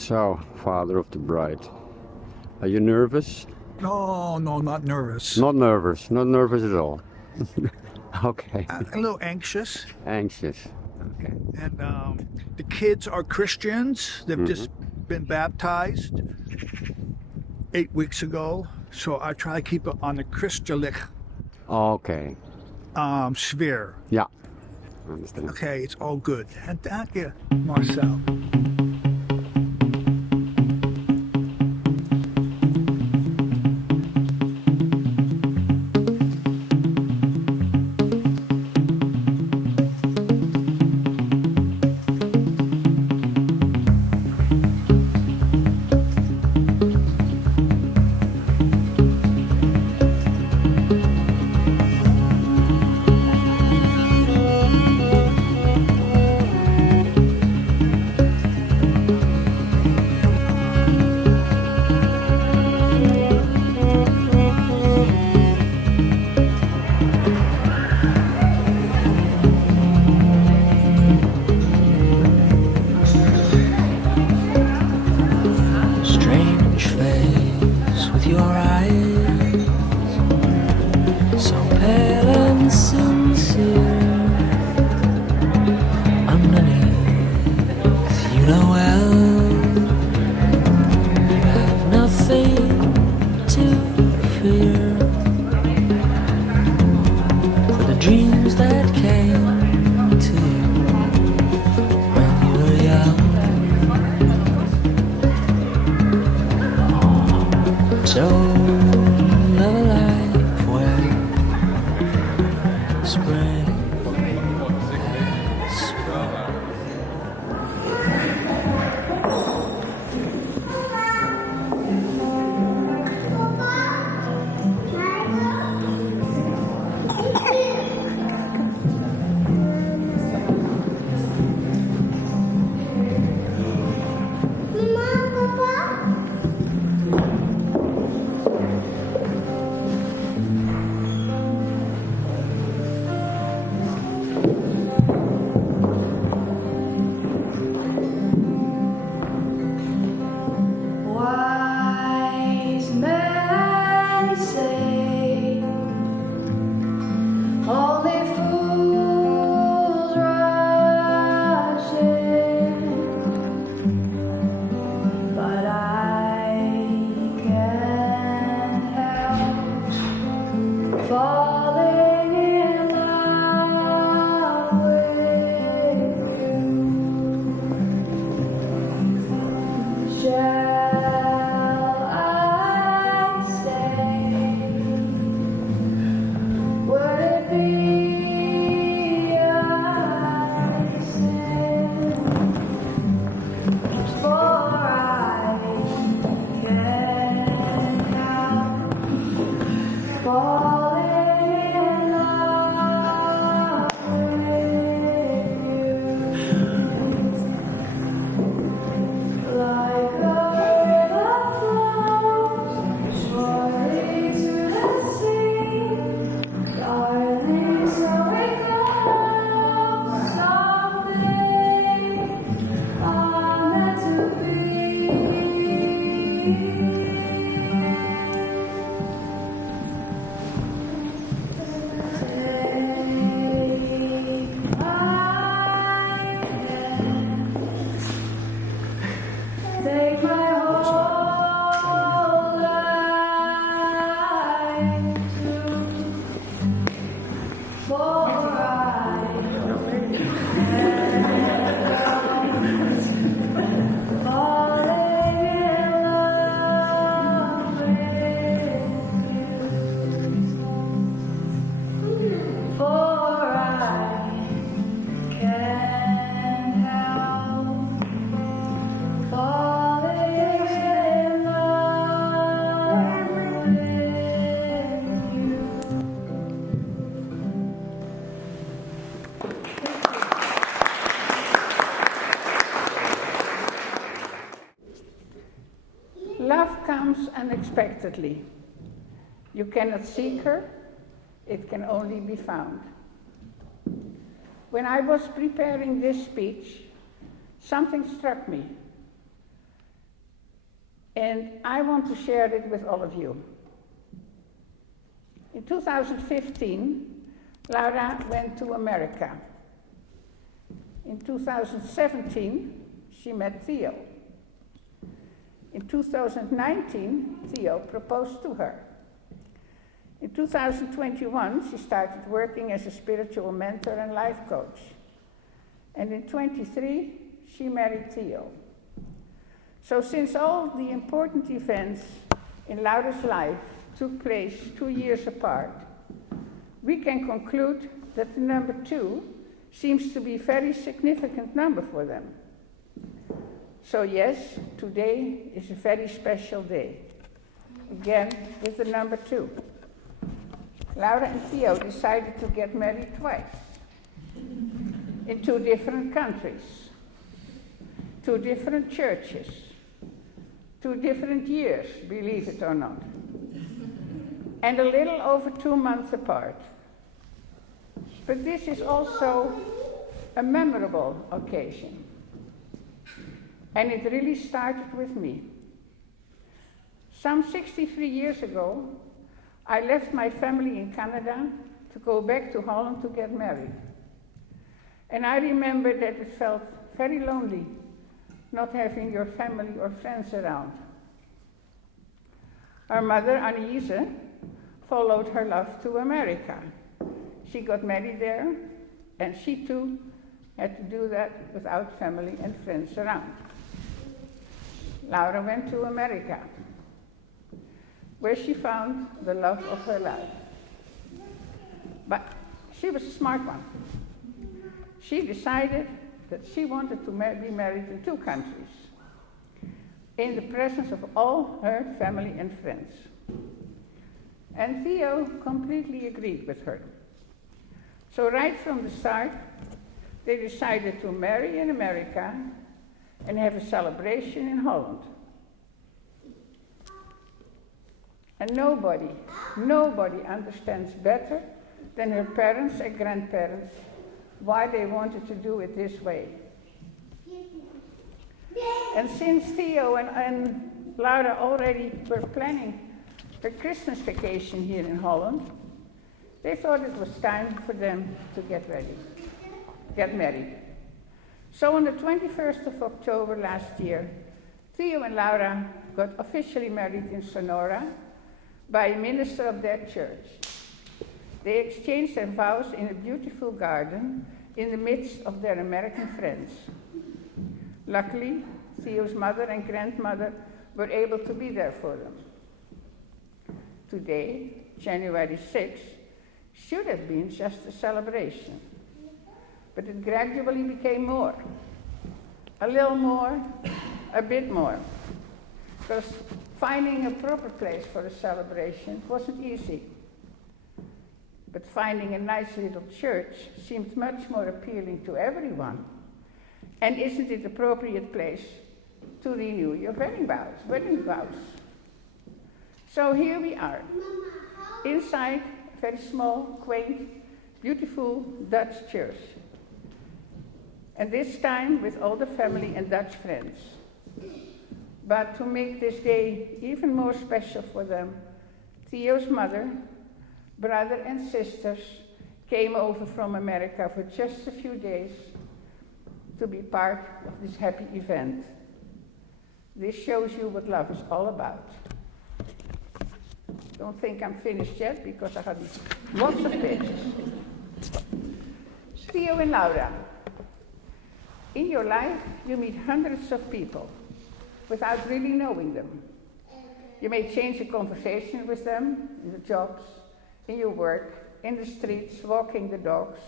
So, father of the bride, are you nervous? No, not nervous. Not nervous, not nervous at all. Okay. A little anxious. Anxious. Okay. And the kids are Christians. They've just been baptized 8 weeks ago. So I try to keep it on the Christlich Okay. sphere. Yeah. I understand. Okay, it's all good. And thank you, Marcel. Strange face with your eyes, so pale and sincere. Underneath, you know well, you have nothing to fear. For the dreams that came to you when you were young. So live a life where spring. Wise men say only fools rush in, but I can't help falling in love with you. Shall I stay? Would it be a sin? For I can't help falling in love with you. Like a river flows surely to the sea, darling, so it goes someday. I'm meant to be. Take my hand. Take my whole life too, for I can't help falling in love with you. For I can't help falling in love with you. Love comes unexpectedly. You cannot seek her, it can only be found. When I was preparing this speech, something struck me. And I want to share it with all of you. In 2015, Laura went to America. In 2017, she met Theo. In 2019, Theo proposed to her. In 2021, she started working as a spiritual mentor and life coach. And in 23, she married Theo. So since all the important events in Laura's life took place 2 years apart, we can conclude that the number 2 seems to be a very significant number for them. So yes, today is a very special day. Again, with the number 2. Laura and Theo decided to get married twice. In 2 different countries. 2 different churches. 2 different years, believe it or not. And a little over 2 months apart. But this is also a memorable occasion. And it really started with me. Some 63 years ago, I left my family in Canada to go back to Holland to get married. And I remember that it felt very lonely not having your family or friends around. Our mother, Anneliese, followed her love to America. She got married there, and she too had to do that without family and friends around. Laura went to America, where she found the love of her life. But she was a smart one. She decided that she wanted to be married in 2 countries, in the presence of all her family and friends. And Theo completely agreed with her. So right from the start, they decided to marry in America and have a celebration in Holland. And nobody understands better than her parents and grandparents why they wanted to do it this way. And since Theo and Laura already were planning her Christmas vacation here in Holland, they thought it was time for them to get married. So on the 21st of October last year, Theo and Laura got officially married in Sonora by a minister of their church. They exchanged their vows in a beautiful garden in the midst of their American friends. Luckily, Theo's mother and grandmother were able to be there for them. Today, January 6th, should have been just a celebration, but it gradually became more. A little more, a bit more. Because finding a proper place for a celebration wasn't easy. But finding a nice little church seemed much more appealing to everyone. And isn't it appropriate place to renew your wedding vows? So here we are, inside a very small, quaint, beautiful Dutch church. And this time with all the family and Dutch friends. But to make this day even more special for them, Theo's mother, brother and sisters came over from America for just a few days to be part of this happy event. This shows you what love is all about. Don't think I'm finished yet, because I have lots of pages. Theo and Laura, in your life you meet hundreds of people without really knowing them. You may change a conversation with them in the jobs, in your work, in the streets, walking the dogs,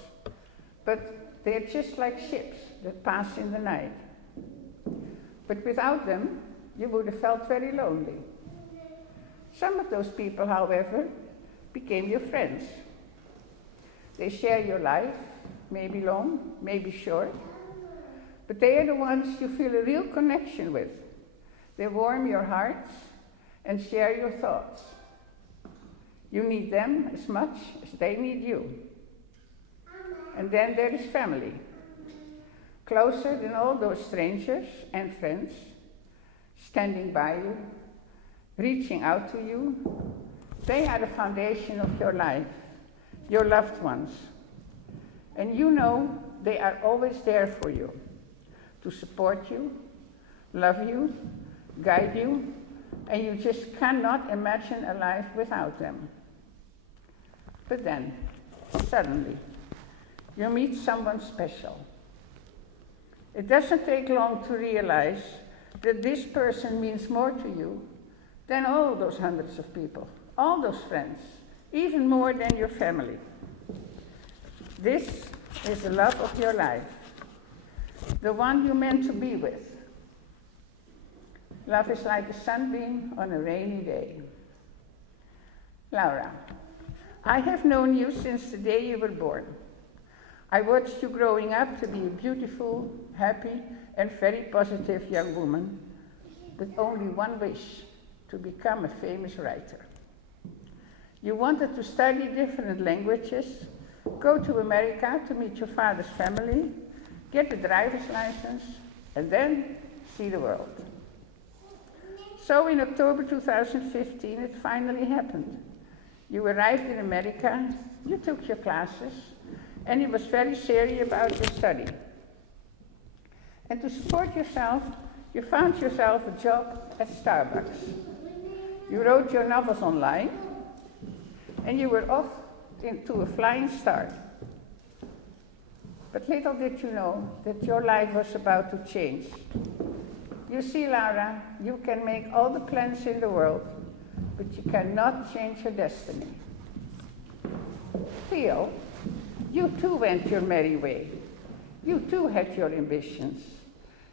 but they're just like ships that pass in the night. But without them, you would have felt very lonely. Some of those people, however, became your friends. They share your life, maybe long, maybe short, but they are the ones you feel a real connection with. They warm your hearts and share your thoughts. You need them as much as they need you. And then there is family. Closer than all those strangers and friends, standing by you, reaching out to you. They are the foundation of your life, your loved ones. And you know they are always there for you, to support you, love you, guide you, and you just cannot imagine a life without them. But then, suddenly, you meet someone special. It doesn't take long to realize that this person means more to you than all those hundreds of people, all those friends, even more than your family. This is the love of your life, the one you meant to be with. Love is like a sunbeam on a rainy day. Laura, I have known you since the day you were born. I watched you growing up to be a beautiful, happy, and very positive young woman with only one wish, to become a famous writer. You wanted to study different languages, go to America to meet your father's family, get a driver's license, and then see the world. So in October 2015, it finally happened. You arrived in America, you took your classes, and you was very serious about your study. And to support yourself, you found yourself a job at Starbucks. You wrote your novels online, and you were off into a flying start. But little did you know that your life was about to change. You see, Laura, you can make all the plans in the world, but you cannot change your destiny. Theo, you too went your merry way. You too had your ambitions.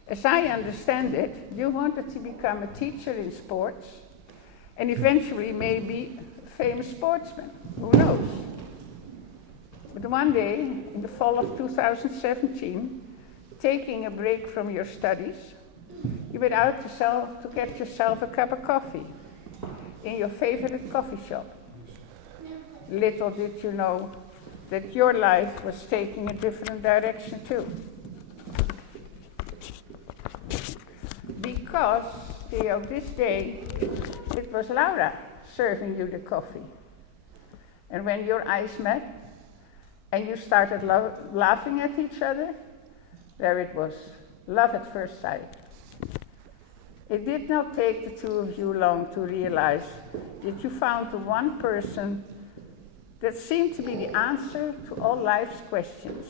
As I understand it, you wanted to become a teacher in sports and eventually maybe a famous sportsman. Who knows? But one day, in the fall of 2017, taking a break from your studies, you went out to get yourself a cup of coffee in your favorite coffee shop. Little did you know that your life was taking a different direction too. Because, Theo, this day, it was Laura serving you the coffee. And when your eyes met, and you started laughing at each other, there it was, love at first sight. It did not take the two of you long to realize that you found the one person that seemed to be the answer to all life's questions.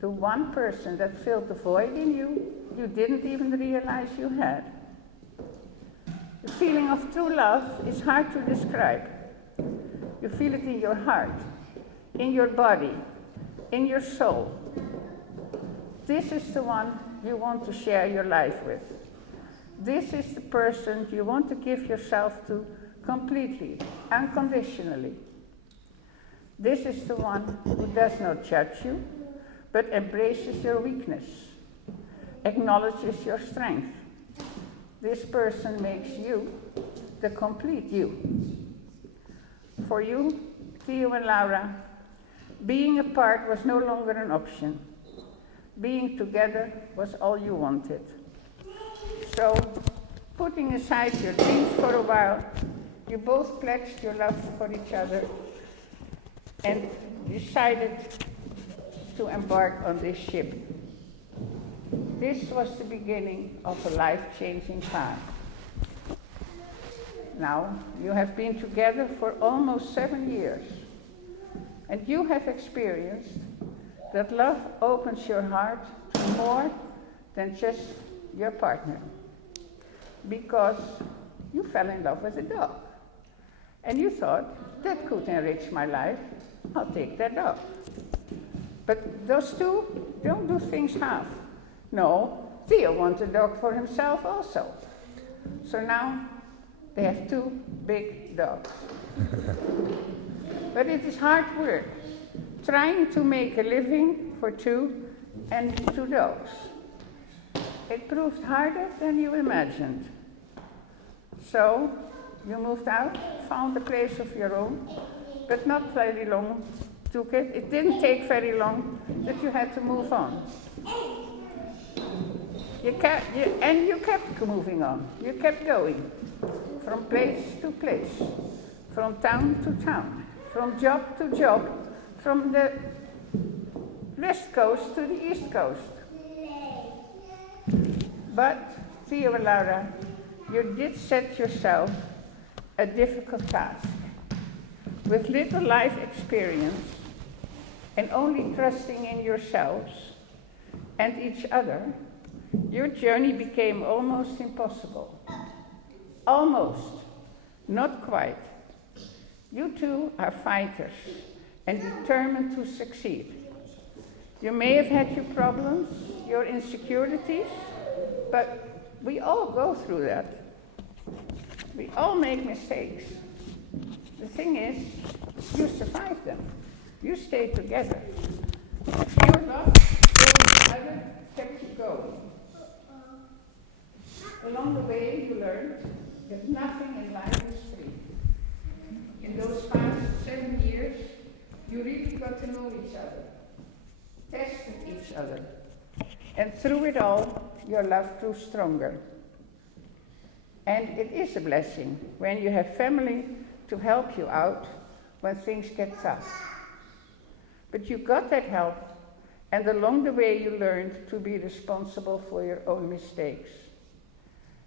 The one person that filled the void in you didn't even realize you had. The feeling of true love is hard to describe. You feel it in your heart, in your body, in your soul. This is the one you want to share your life with. This is the person you want to give yourself to completely, unconditionally. This is the one who does not judge you, but embraces your weakness, acknowledges your strength. This person makes you the complete you. For you, Theo and Laura, being apart was no longer an option. Being together was all you wanted. So, putting aside your dreams for a while, you both pledged your love for each other and decided to embark on this ship. This was the beginning of a life-changing path. Now, you have been together for almost 7 years, and you have experienced that love opens your heart to more than just your partner. Because you fell in love with a dog, and you thought, that could enrich my life, I'll take that dog. But those two don't do things half. No, Theo wants a dog for himself also. So now they have 2 big dogs. But it is hard work, trying to make a living for 2 and 2 dogs. It proved harder than you imagined. So you moved out, found a place of your own, but not very long took it. It didn't take very long that you had to move on. You kept moving on. You kept going from place to place, from town to town, from job to job, from the west coast to the east coast. But, Theo and Laura, you did set yourself a difficult task. With little life experience and only trusting in yourselves and each other, your journey became almost impossible. Almost, not quite. You two are fighters and determined to succeed. You may have had your problems, your insecurities, but we all go through that. We all make mistakes. The thing is, you survived them. You stayed together. Your love for each other kept you going. Along the way, you learned that nothing in life is free. In those past 7 years, you really got to know each other, tested each other, and through it all, your love grew stronger. And it is a blessing when you have family to help you out when things get tough. But you got that help, and along the way you learned to be responsible for your own mistakes.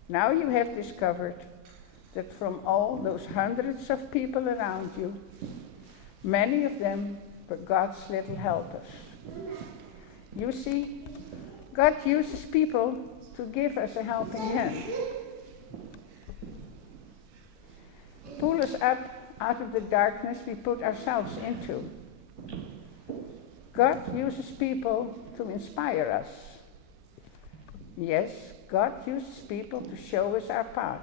Now you have discovered that from all those hundreds of people around you, many of them were God's little helpers. You see, God uses people to give us a helping hand. Pull us up out of the darkness we put ourselves into. God uses people to inspire us. Yes, God uses people to show us our path.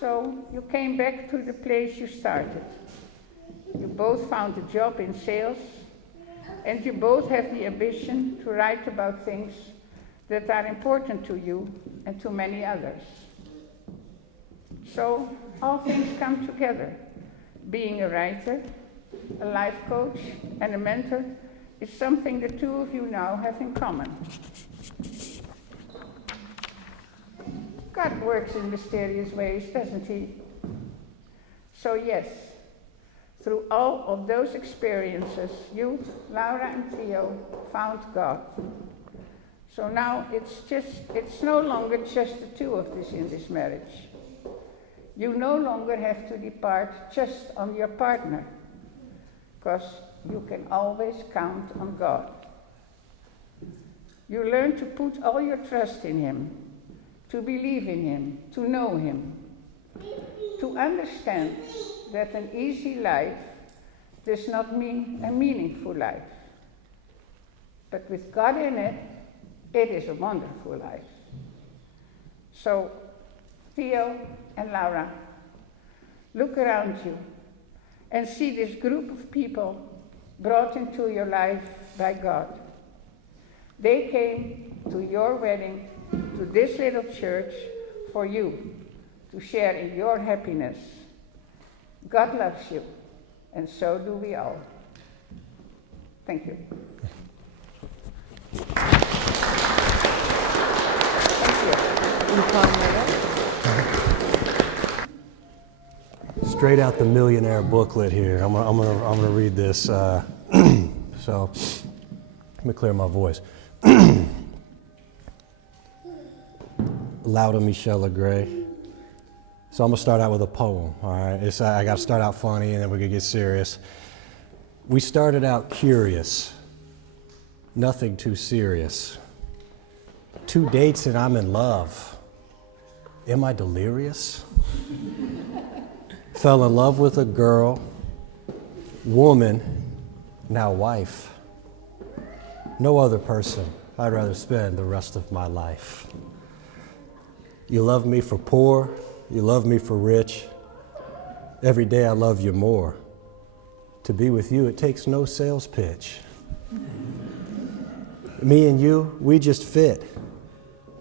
So you came back to the place you started. You both found a job in sales, and you both have the ambition to write about things that are important to you and to many others. So all things come together. Being a writer, a life coach, and a mentor is something the two of you now have in common. God works in mysterious ways, doesn't he? So yes, through all of those experiences, you, Laura and Theo, found God. So now it's no longer just the two of us in this marriage. You no longer have to depart just on your partner, because you can always count on God. You learn to put all your trust in him, to believe in him, to know him, to understand that an easy life does not mean a meaningful life. But with God in it, it is a wonderful life. So, Theo and Laura, look around you and see this group of people brought into your life by God. They came to your wedding, to this little church, for you, to share in your happiness. God loves you, and so do we all. Thank you. Straight out the millionaire booklet here. I'm gonna read this. So let me clear my voice. Lauda Michelle Legray. So I'm gonna start out with a poem. All right, I gotta start out funny, and then we're gonna get serious. We started out curious, nothing too serious. 2 dates and I'm in love. Am I delirious? Fell in love with a girl, woman, now wife. No other person I'd rather spend the rest of my life. You love me for poor, you love me for rich. Every day I love you more. To be with you, it takes no sales pitch. Me and you, we just fit.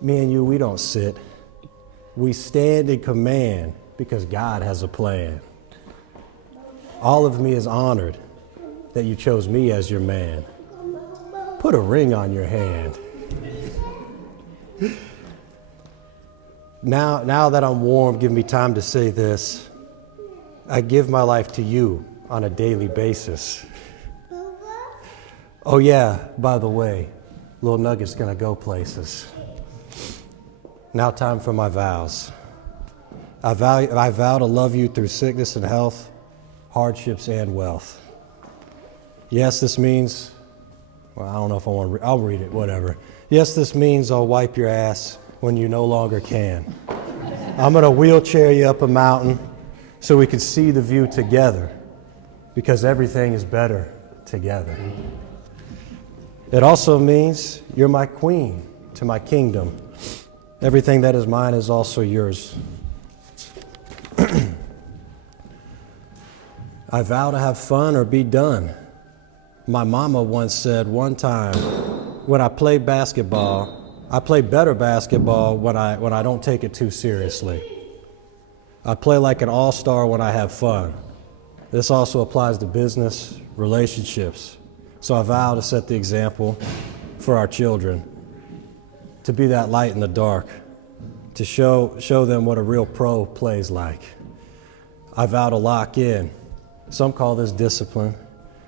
Me and you, we don't sit. We stand in command because God has a plan. All of me is honored that you chose me as your man. Put a ring on your hand. Now that I'm warm, give me time to say this. I give my life to you on a daily basis. Oh yeah, by the way, little Nugget's gonna go places. Now time for my vows. I vow to love you through sickness and health, hardships and wealth. Yes, this means, well, I don't know if I want to, I'll read it, whatever. Yes, this means I'll wipe your ass when you no longer can. I'm gonna wheelchair you up a mountain so we can see the view together, because everything is better together. It also means you're my queen to my kingdom. Everything that is mine is also yours. I vow to have fun or be done. My mama once said one time, when I play basketball, I play better basketball when I don't take it too seriously. I play like an all-star when I have fun. This also applies to business, relationships. So I vow to set the example for our children, to be that light in the dark, to show them what a real pro plays like. I vow to lock in. Some call this discipline.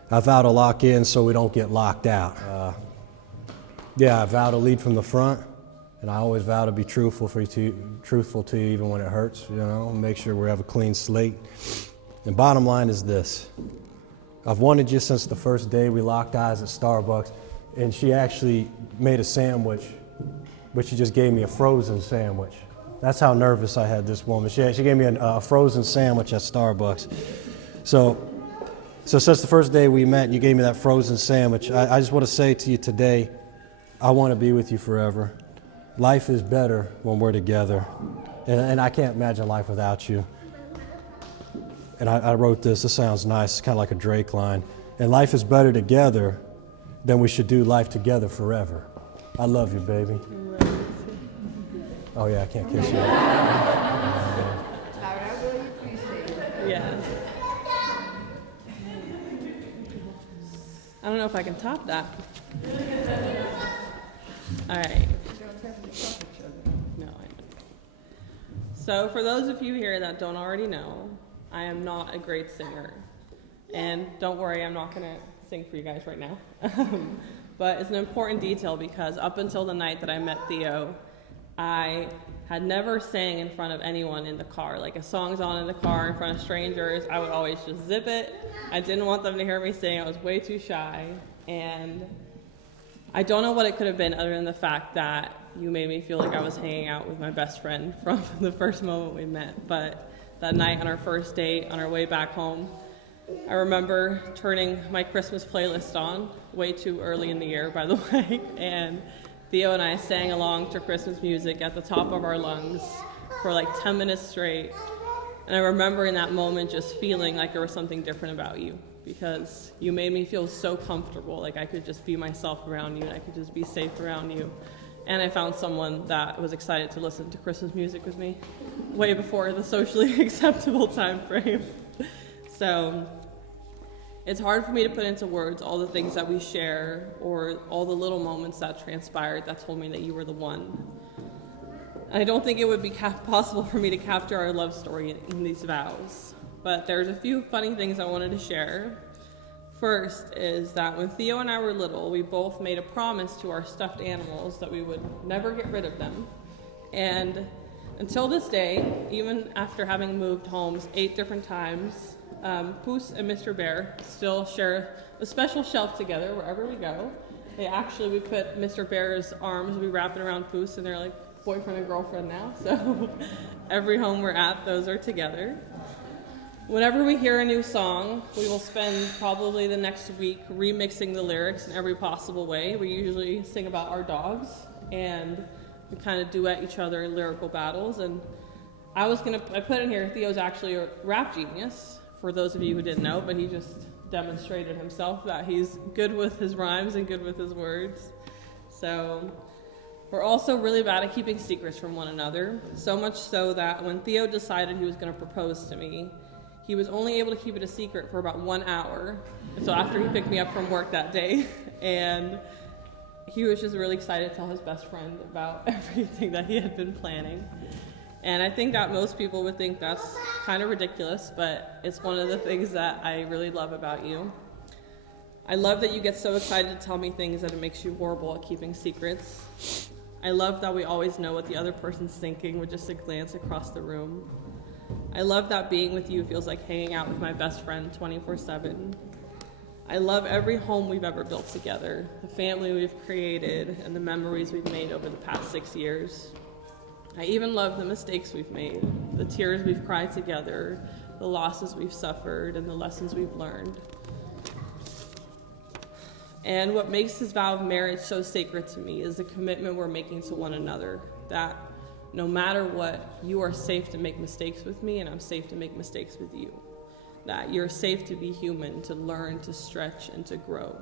I vow to lock in so we don't get locked out. I vow to lead from the front, and I always vow to be truthful to you even when it hurts, make sure we have a clean slate. And bottom line is this. I've wanted you since the first day we locked eyes at Starbucks, and she actually made a sandwich, but she just gave me a frozen sandwich. That's how nervous I had this woman. She gave me a frozen sandwich at Starbucks. So since the first day we met and you gave me that frozen sandwich, I just want to say to you today, I want to be with you forever. Life is better when we're together, and I can't imagine life without you. And I wrote this sounds nice, it's kind of like a Drake line. And life is better together than we should do life together forever. I love you, baby. Oh yeah, I can't kiss you. Yeah. I don't know if I can top that. All right. No, I know. So for those of you here that don't already know, I am not a great singer. And don't worry, I'm not going to sing for you guys right now. But it's an important detail because up until the night that I met Theo, I had never sang in front of anyone in the car. Like, if song's on in the car in front of strangers, I would always just zip it. I didn't want them to hear me sing. I was way too shy. And I don't know what it could have been other than the fact that you made me feel like I was hanging out with my best friend from the first moment we met. But that night on our first date, on our way back home, I remember turning my Christmas playlist on, way too early in the year, by the way, and Theo and I sang along to Christmas music at the top of our lungs for like 10 minutes straight. And I remember in that moment just feeling like there was something different about you, because you made me feel so comfortable, like I could just be myself around you and I could just be safe around you. And I found someone that was excited to listen to Christmas music with me way before the socially acceptable time frame. So it's hard for me to put into words all the things that we share or all the little moments that transpired that told me that you were the one. And I don't think it would be possible for me to capture our love story in these vows. But there's a few funny things I wanted to share. First is that when Theo and I were little, we both made a promise to our stuffed animals that we would never get rid of them. And until this day, even after having moved homes 8 different times, Poos and Mr. Bear still share a special shelf together wherever we go. We put Mr. Bear's arms, we wrap it around Poos, and they're like boyfriend and girlfriend now. So every home we're at, those are together. Whenever we hear a new song, we will spend probably the next week remixing the lyrics in every possible way. We usually sing about our dogs, and we kind of duet each other in lyrical battles. And I put in here, Theo's actually a rap genius, for those of you who didn't know, but he just demonstrated himself that he's good with his rhymes and good with his words. So we're also really bad at keeping secrets from one another, so much so that when Theo decided he was going to propose to me, he was only able to keep it a secret for about 1 hour until after he picked me up from work that day. And he was just really excited to tell his best friend about everything that he had been planning. And I think that most people would think that's kind of ridiculous, but it's one of the things that I really love about you. I love that you get so excited to tell me things that it makes you horrible at keeping secrets. I love that we always know what the other person's thinking with just a glance across the room. I love that being with you feels like hanging out with my best friend 24/7. I love every home we've ever built together, the family we've created, and the memories we've made over the past 6 years. I even love the mistakes we've made, the tears we've cried together, the losses we've suffered, and the lessons we've learned. And what makes this vow of marriage so sacred to me is the commitment we're making to one another, that no matter what, you are safe to make mistakes with me, and I'm safe to make mistakes with you. That you're safe to be human, to learn, to stretch, and to grow.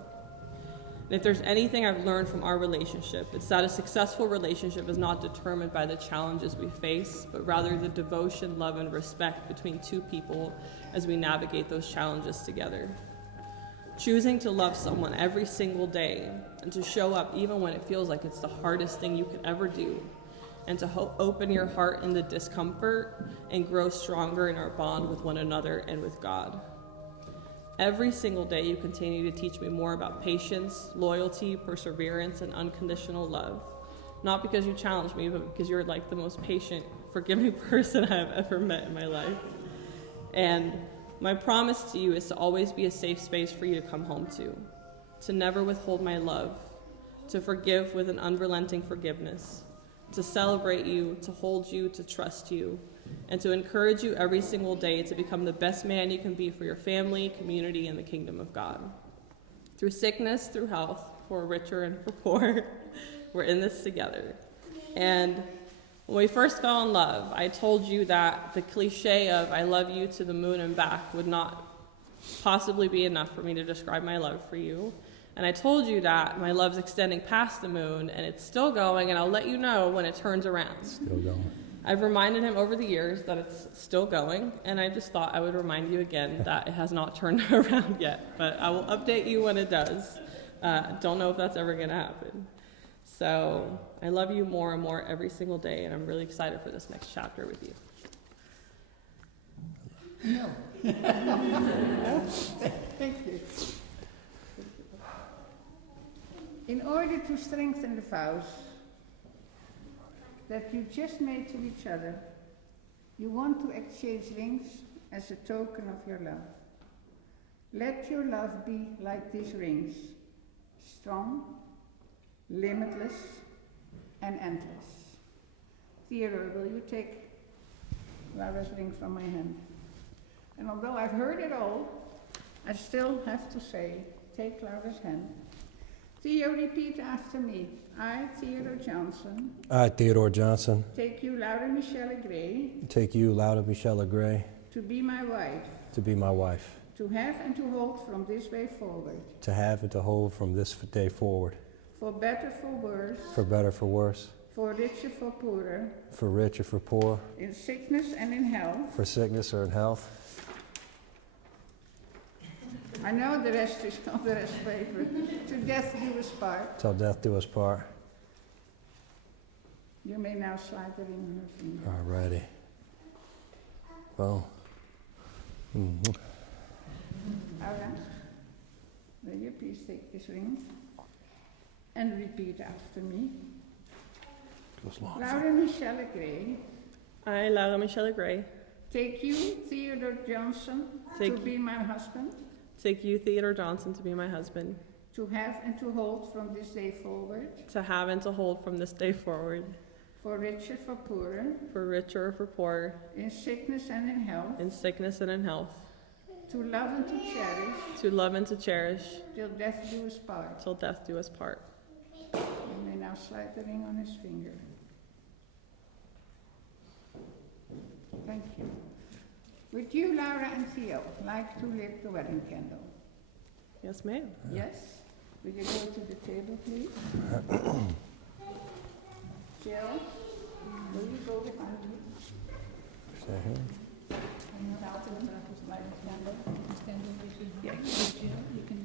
And if there's anything I've learned from our relationship, it's that a successful relationship is not determined by the challenges we face, but rather the devotion, love, and respect between two people as we navigate those challenges together. Choosing to love someone every single day and to show up even when it feels like it's the hardest thing you could ever do, and to open your heart in the discomfort and grow stronger in our bond with one another and with God. Every single day you continue to teach me more about patience, loyalty, perseverance, and unconditional love. Not because you challenge me, but because you're like the most patient, forgiving person I've ever met in my life. And my promise to you is to always be a safe space for you to come home to never withhold my love, to forgive with an unrelenting forgiveness, to celebrate you, to hold you, to trust you, and to encourage you every single day to become the best man you can be for your family, community, and the kingdom of God. Through sickness, through health, for richer and for poor, we're in this together. And when we first fell in love, I told you that the cliche of I love you to the moon and back would not possibly be enough for me to describe my love for you. And I told you that my love's extending past the moon, and it's still going, and I'll let you know when it turns around. Still going. I've reminded him over the years that it's still going, and I just thought I would remind you again that it has not turned around yet. But I will update you when it does. Don't know if that's ever going to happen. So I love you more and more every single day, and I'm really excited for this next chapter with you. No. Thank you. In order to strengthen the vows that you just made to each other, you want to exchange rings as a token of your love. Let your love be like these rings, strong, limitless, and endless. Theodore, will you take Laura's ring from my hand? And although I've heard it all, I still have to say, take Laura's hand. Theo, repeat after me. I, Theodore Johnson. I, Theodore Johnson. Take you, Laura Michelle Gray. Take you, Laura Michelle Gray. To be my wife. To be my wife. To have and to hold from this way forward. To have and to hold from this day forward. For better, for worse. For better, for worse. For richer, for poorer. For rich or for poor. In sickness and in health. For sickness or in health. I know the rest is not the rest favorite. To death do us part. Till death do us part. You may now slide the ring on her finger. All righty. Well. Mm-hmm. Laura, will you please take this ring and repeat after me? Goes long. Laura Michelle Gray. I, Laura Michelle Gray. Take you, Theodore Johnson, to be my husband. Take you, Theodore Johnson, to be my husband. To have and to hold from this day forward. To have and to hold from this day forward. For richer, for poorer. For richer or for poorer. In sickness and in health. In sickness and in health. To love and to cherish. To love and to cherish. Till death do us part. Till death do us part. You may now slide the ring on his finger. Thank you. Would you, Laura and Theo, like to lit the wedding candle? Yes, ma'am. Yes? Will you go to the table, please? Jill, will you go behind me? Stay here. And now to the light the candle. Stand over here. Yes. Jill, you can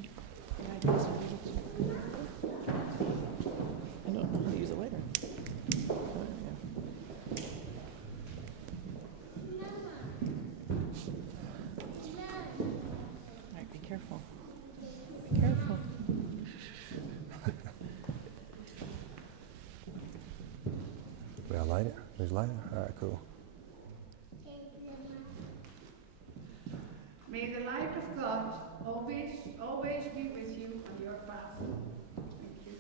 light this over here. light it? There's light it? All right, cool. May the light of God always be with you on your path. Thank you.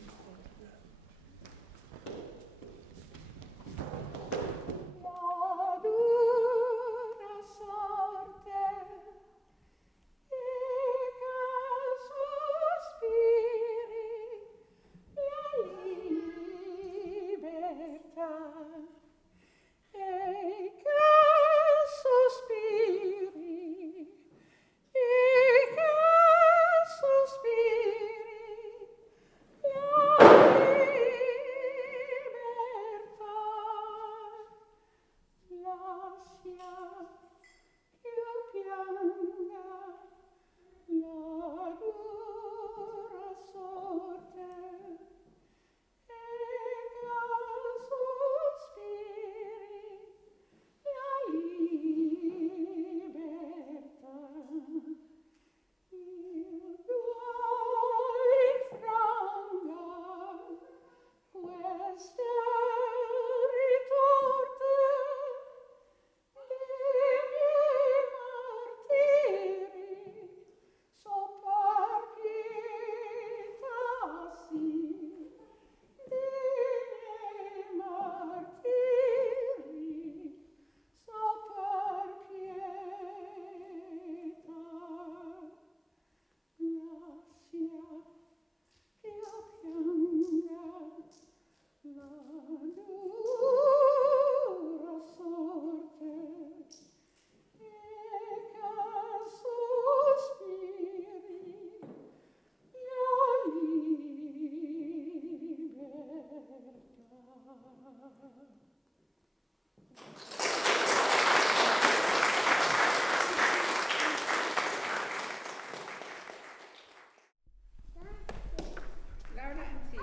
Laura and Theo,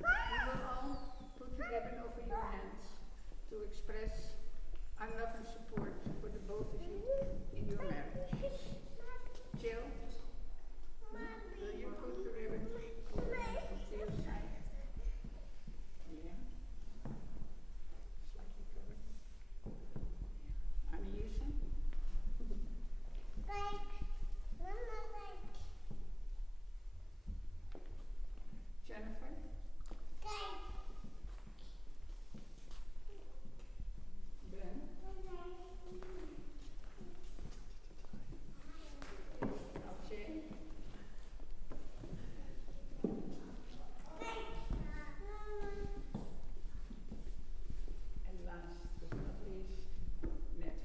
we will all put the ribbon over your hands to express our love and support for the both of you in your marriage. Jill, will you put the ribbon over Theo's side? Yeah. Slightly covered. Anneliese? Jennifer? Ben? Alcee? And last but not least, Ned.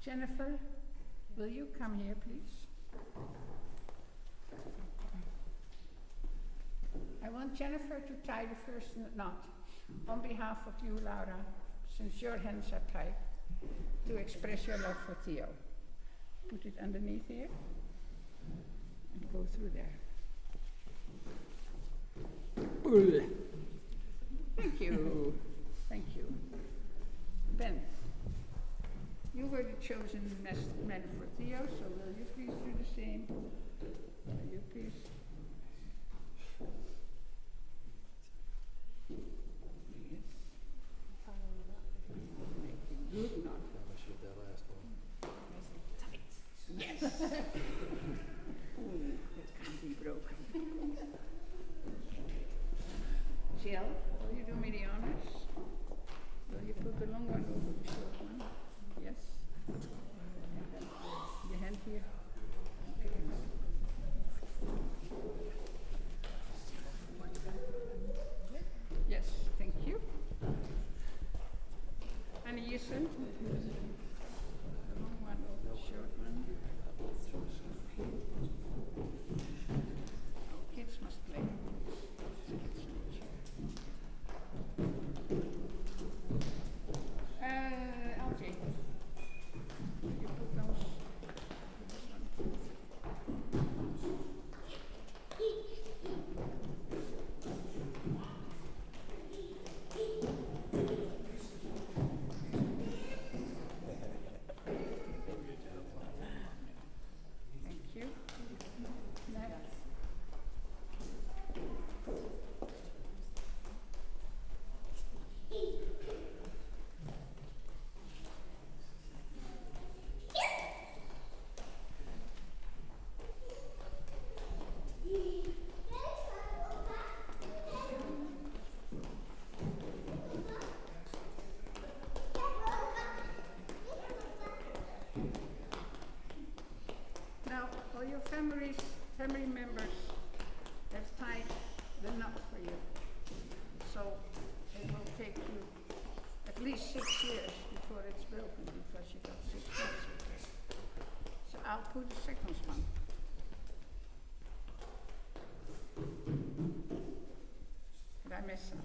Jennifer, will you come here, please? I want Jennifer to tie the first knot on behalf of you, Laura, since your hands are tied, to express your love for Theo. Put it underneath here and go through there. Thank you. Thank you. Ben, you were the chosen man for Theo, so will you please do the same? Will you please? Yes. Make a good knot. Shoot that last one. Tight. Yes. Ooh, it can't be broken. Jill, will you do me the honors? Will you put the long one over the short one? Yes. And then your hand here. Pick it up. Yes, thank you. And Houston? The long one over the short one. Oh, kids must play. Kids nature. Algie, you put those. This one. for you. So it will take you at least 6 years before it's broken because you got 6 months with it. So I'll put the second one. Did I miss some?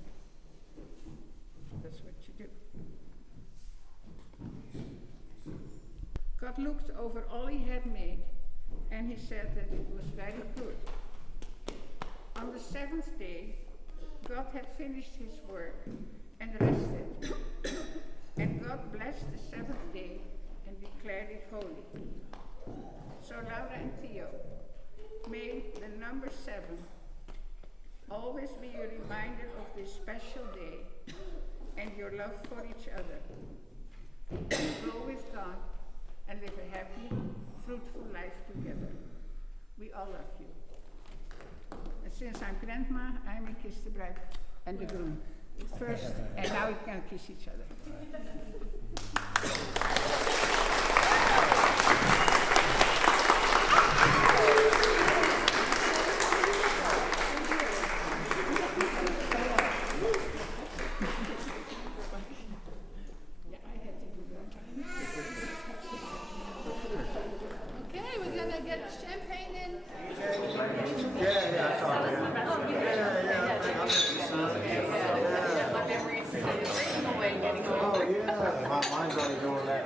That's what you do. God looked over all he had made, and he said that it was very good. On the seventh day, God had finished his work and rested. And God blessed the seventh day and declared it holy. So Laura and Theo, may the number 7 always be a reminder of this special day and your love for each other. Go with God and live a happy, fruitful life together. We all love you. And since I'm grandma, I may kiss the bride and the groom first, and now we can kiss each other. Okay, we're gonna get champagne in. Mine's already doing that.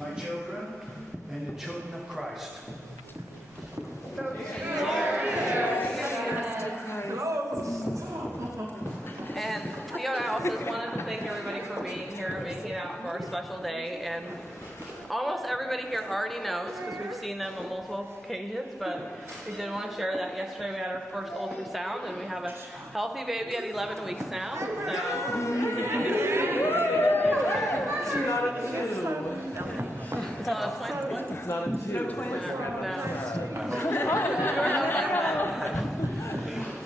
My children and the children of Christ. And Theo and I also just wanted to thank everybody for being here and making it out for our special day. And almost everybody here already knows because we've seen them on multiple occasions, but we did want to share that yesterday we had our first ultrasound and we have a healthy baby at 11 weeks now. So. It's not a 2. It's not a twin. It's not a 2. No twins. No.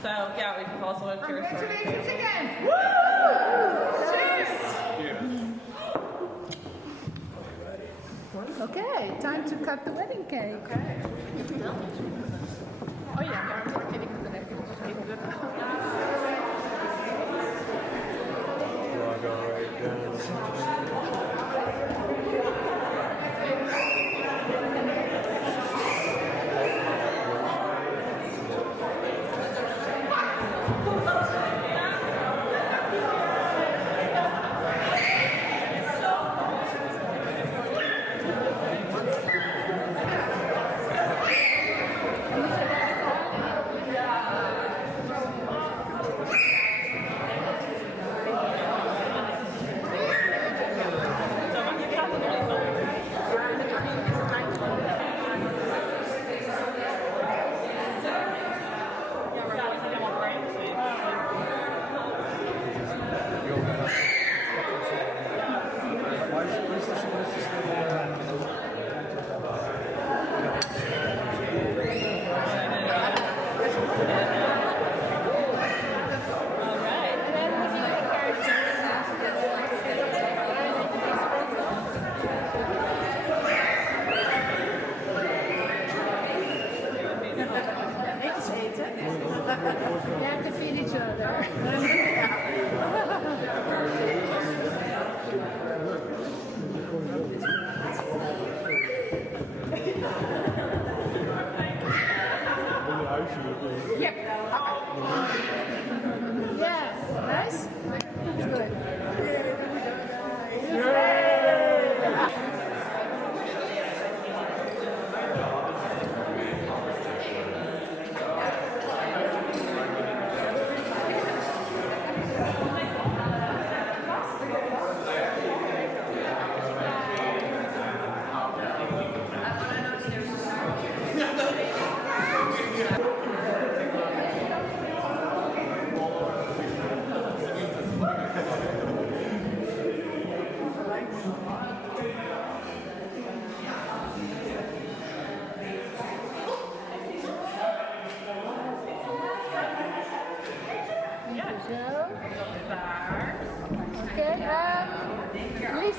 So yeah, we just also want to cheers. Congratulations again! Cheers! Okay, time to cut the wedding cake. Okay. Oh yeah, I'm working with the neck.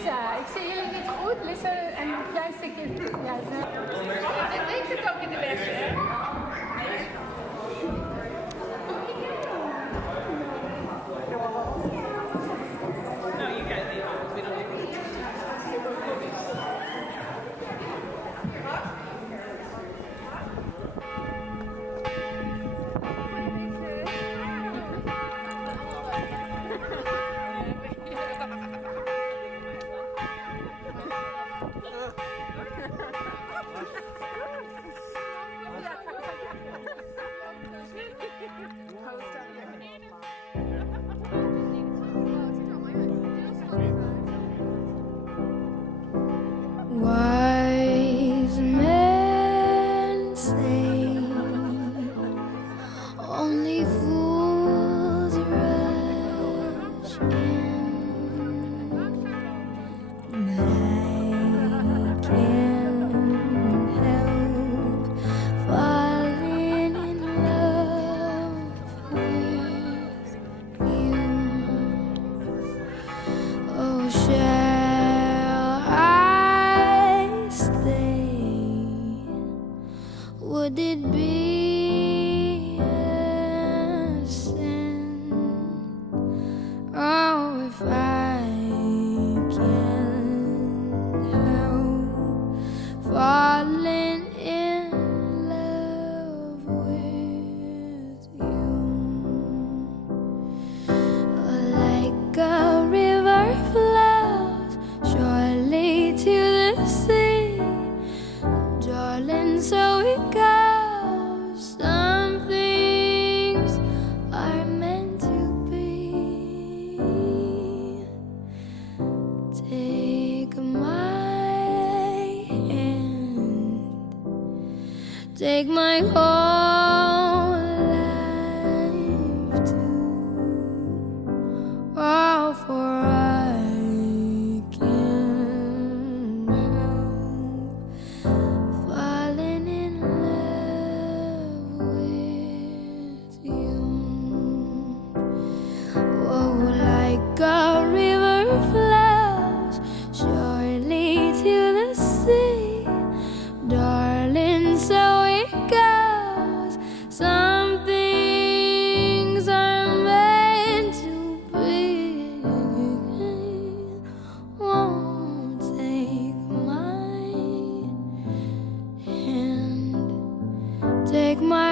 Lisa, ik zie jullie niet goed. Lisa en een klein stukje. Ja, ik zit ook in de weg, hè? No, you guys need ours. We don't need it. Wise men say only fools rush in, but I can't help falling in love with you. Oh, shall I stay? Would it be a sin? Oh, if I can't help falling in love with you. Like a river flows surely to the sea, darling, so it goes. Some things are meant to be. Take my hand, take my whole life too. Oh, for I can't help falling in love with you. Oh, like a river flows surely to the sea, darling, so it goes. Some things are meant to be. Won't take my hand, take my